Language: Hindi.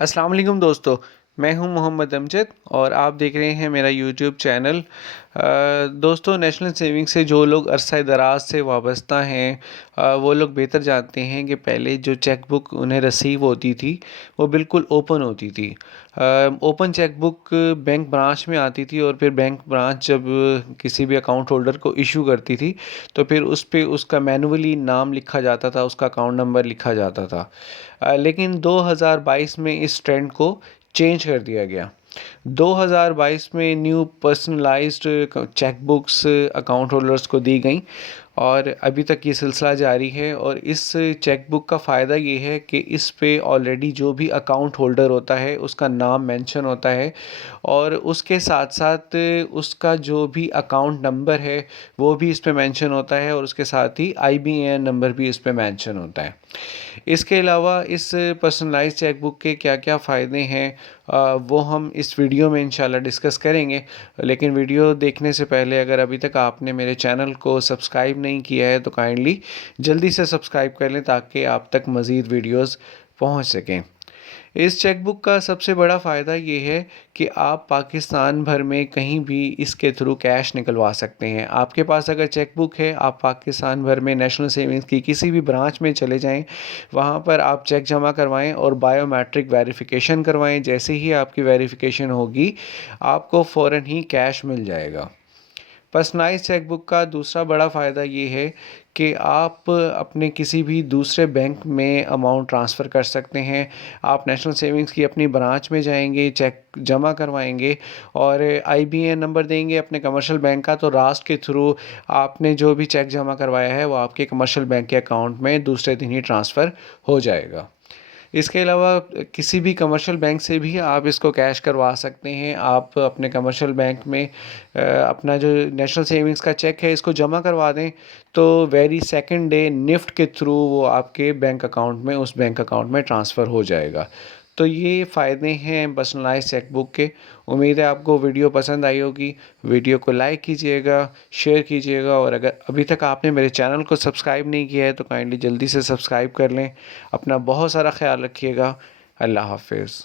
अस्सलाम वालेकुम दोस्तों, मैं हूं मोहम्मद अमजद और आप देख रहे हैं मेरा यूट्यूब चैनल। दोस्तों, नेशनल सेविंग से जो लोग अरसा दराज से वाबस्ता हैं, वो लोग बेहतर जानते हैं कि पहले जो चेक बुक उन्हें रिसीव होती थी वो बिल्कुल ओपन होती थी। Open cheque book bank branch में आती थी और फिर बैंक ब्रांच जब किसी भी अकाउंट होल्डर को इशू करती थी तो फिर उस पे उसका मैनुअली नाम लिखा जाता था, उसका अकाउंट नंबर लिखा जाता था। लेकिन 2022 में इस ट्रेंड को चेंज कर दिया गया। 2022 में new personalised cheque books account holders को दी गई और अभी तक ये सिलसिला जारी है। और इस चेक बुक का फ़ायदा ये है कि इस पे ऑलरेडी जो भी अकाउंट होल्डर होता है उसका नाम मेंशन होता है और उसके साथ साथ उसका जो भी अकाउंट नंबर है वो भी इस पे मेंशन होता है और उसके साथ ही IBAN नंबर भी इस पे मेंशन होता है। इसके अलावा इस पर्सनलाइज चेकबुक के क्या क्या फ़ायदे हैं वो हम इस वीडियो में इंशाल्लाह डिस्कस करेंगे। लेकिन वीडियो देखने से पहले अगर अभी तक आपने मेरे चैनल को सब्सक्राइब नहीं किया है तो काइंडली जल्दी से सब्सक्राइब कर लें ताकि आप तक मज़ीद वीडियोस पहुंच सकें। इस चेकबुक का सबसे बड़ा फ़ायदा ये है कि आप पाकिस्तान भर में कहीं भी इसके थ्रू कैश निकलवा सकते हैं। आपके पास अगर चेकबुक है, आप पाकिस्तान भर में नेशनल सेविंग्स की किसी भी ब्रांच में चले जाएं, वहाँ पर आप चेक जमा करवाएं और बायोमेट्रिक वेरिफिकेशन करवाएं। जैसे ही आपकी वेरिफिकेशन होगी आपको फ़ौरन ही कैश मिल जाएगा। पर्सनलाइज चेकबुक का दूसरा बड़ा फ़ायदा ये है कि आप अपने किसी भी दूसरे बैंक में अमाउंट ट्रांसफ़र कर सकते हैं। आप नेशनल सेविंग्स की अपनी ब्रांच में जाएंगे, चेक जमा करवाएंगे और IBAN नंबर देंगे अपने कमर्शियल बैंक का, तो रास्ट के थ्रू आपने जो भी चेक जमा करवाया है वो आपके कमर्शियल बैंक के अकाउंट में दूसरे दिन ही ट्रांसफ़र हो जाएगा। इसके अलावा किसी भी कमर्शियल बैंक से भी आप इसको कैश करवा सकते हैं। आप अपने कमर्शियल बैंक में अपना जो नेशनल सेविंग्स का चेक है इसको जमा करवा दें तो वेरी सेकंड डे निफ्ट के थ्रू वो आपके बैंक अकाउंट में, उस बैंक अकाउंट में ट्रांसफ़र हो जाएगा। तो ये फ़ायदे हैं पर्सनलाइज चेकबुक के। उम्मीद है आपको वीडियो पसंद आई होगी। वीडियो को लाइक कीजिएगा, शेयर कीजिएगा और अगर अभी तक आपने मेरे चैनल को सब्सक्राइब नहीं किया है तो काइंडली जल्दी से सब्सक्राइब कर लें। अपना बहुत सारा ख्याल रखिएगा। अल्लाह हाफिज़।